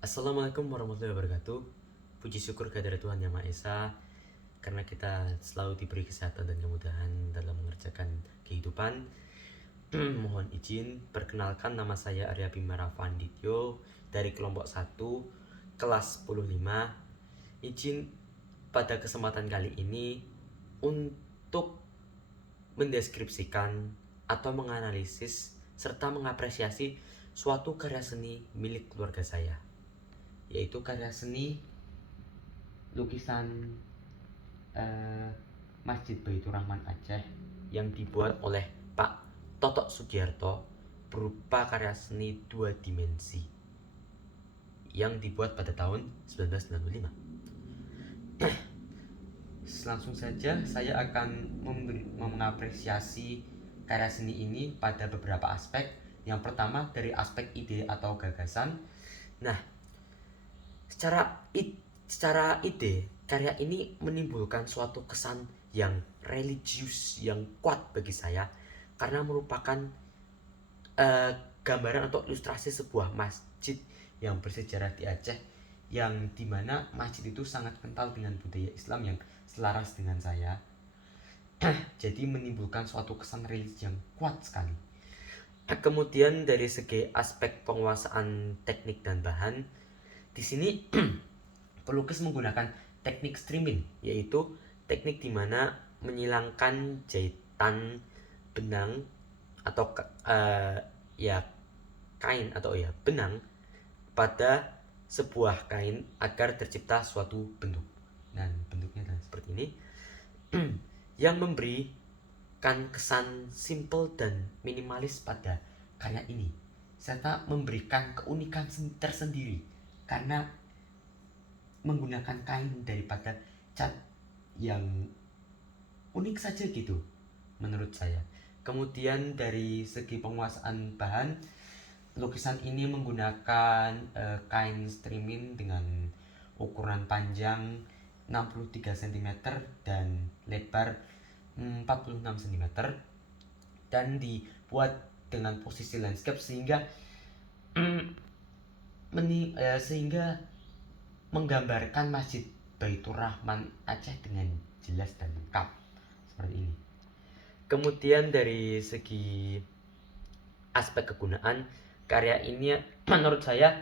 Assalamualaikum warahmatullahi wabarakatuh. Puji syukur kehadirat Tuhan Yang Maha Esa, karena kita selalu diberi kesehatan dan kemudahan dalam mengerjakan kehidupan. Mohon izin, perkenalkan, nama saya Arya Bima Rafandityo dari kelompok 1 kelas 105. Izin pada kesempatan kali ini untuk mendeskripsikan atau menganalisis serta mengapresiasi suatu karya seni milik keluarga saya, yaitu karya seni lukisan Masjid Baitur Rahman Aceh yang dibuat oleh Pak Totok Sugiarto berupa karya seni 2 dimensi yang dibuat pada tahun 1995. Langsung saja saya akan mengapresiasi karya seni ini pada beberapa aspek. Yang pertama dari aspek ide atau gagasan. Nah, secara ide, karya ini menimbulkan suatu kesan yang religius yang kuat bagi saya, karena merupakan gambaran atau ilustrasi sebuah masjid yang bersejarah di Aceh, yang dimana masjid itu sangat kental dengan budaya Islam yang selaras dengan saya. Jadi menimbulkan suatu kesan religi yang kuat sekali. Kemudian dari segi aspek penguasaan teknik dan bahan, di sini pelukis menggunakan teknik streaming, yaitu teknik dimana menyilangkan jahitan benang atau kain atau benang pada sebuah kain agar tercipta suatu bentuk. Dan bentuknya adalah seperti ini, yang memberikan kesan simple dan minimalis pada karya ini, serta memberikan keunikan tersendiri karena menggunakan kain daripada cat yang unik saja gitu menurut saya. Kemudian dari segi penguasaan bahan, lukisan ini menggunakan kain streaming dengan ukuran panjang 63 cm dan lebar 46 cm, dan dibuat dengan posisi landscape sehingga menggambarkan Masjid Baitur Rahman Aceh dengan jelas dan lengkap seperti ini. Kemudian dari segi aspek kegunaan, karya ini menurut saya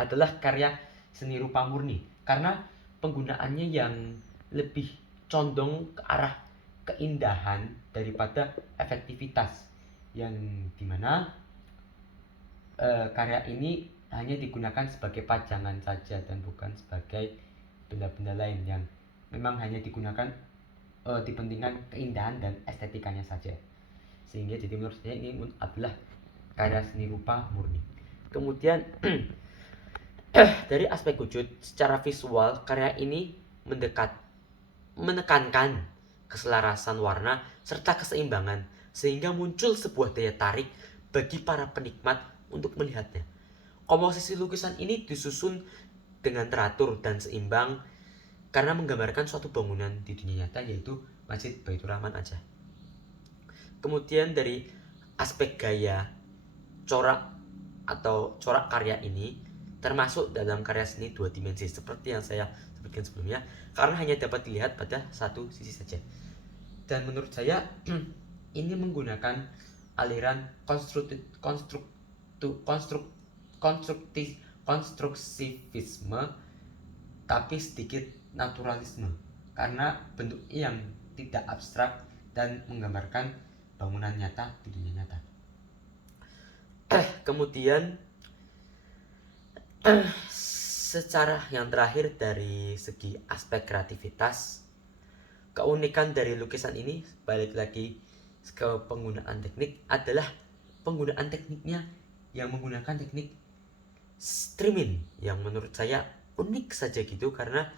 adalah karya seni rupa murni, karena penggunaannya yang lebih condong ke arah keindahan daripada efektivitas, yang dimana karya ini hanya digunakan sebagai pajangan saja dan bukan sebagai benda-benda lain yang memang hanya digunakan dipentingkan keindahan dan estetikanya saja. Sehingga jadi menurut saya ini adalah karya seni rupa murni. Kemudian dari aspek wujud, secara visual karya ini menekankan keselarasan warna serta keseimbangan, sehingga muncul sebuah daya tarik bagi para penikmat untuk melihatnya. Komposisi lukisan ini disusun dengan teratur dan seimbang karena menggambarkan suatu bangunan di dunia nyata, yaitu Masjid Baitur Rahman Aceh. Kemudian dari aspek gaya, corak karya ini termasuk dalam karya seni 2 dimensi seperti yang saya sebutkan sebelumnya, karena hanya dapat dilihat pada satu sisi saja. Dan menurut saya ini menggunakan aliran konstruksivisme tapi sedikit naturalisme, karena bentuknya yang tidak abstrak dan menggambarkan bangunan nyata di dunia nyata. Kemudian secara yang terakhir dari segi aspek kreativitas, keunikan dari lukisan ini balik lagi ke penggunaan teknik adalah penggunaan tekniknya yang menggunakan teknik streaming, yang menurut saya unik saja gitu, karena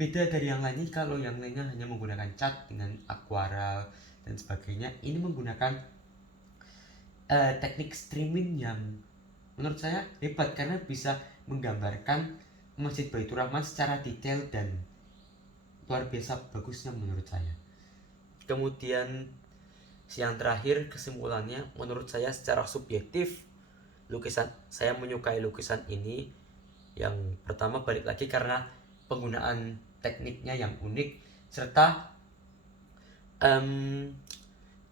beda dari yang lainnya. Kalau yang lainnya hanya menggunakan cat dengan akuarel dan sebagainya, ini menggunakan teknik streaming yang menurut saya hebat karena bisa menggambarkan Masjid Baitur Rahman secara detail dan luar biasa bagusnya menurut saya. Kemudian yang terakhir, kesimpulannya menurut saya secara subjektif saya menyukai lukisan ini. Yang pertama balik lagi karena penggunaan tekniknya yang unik, serta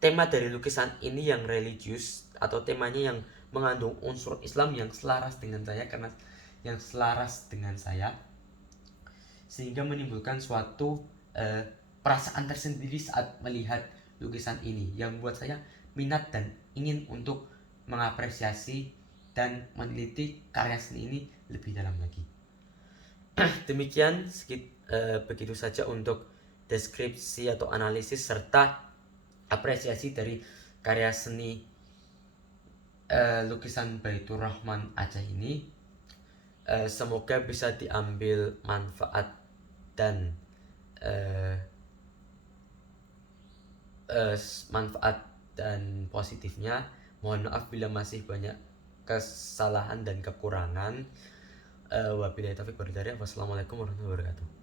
tema dari lukisan ini yang religius atau temanya yang mengandung unsur Islam yang selaras dengan saya, karena yang selaras dengan saya, sehingga menimbulkan suatu perasaan tersendiri saat melihat lukisan ini yang membuat saya minat dan ingin untuk mengapresiasi dan meneliti karya seni ini lebih dalam lagi. Demikian begitu saja untuk deskripsi atau analisis serta apresiasi dari karya seni lukisan Baitur Rahman Aceh ini. Semoga bisa diambil manfaat dan positifnya. Mohon maaf bila masih banyak kesalahan dan kekurangan. Wabillahi taufiq wal hidayah. Wassalamualaikum warahmatullahi wabarakatuh.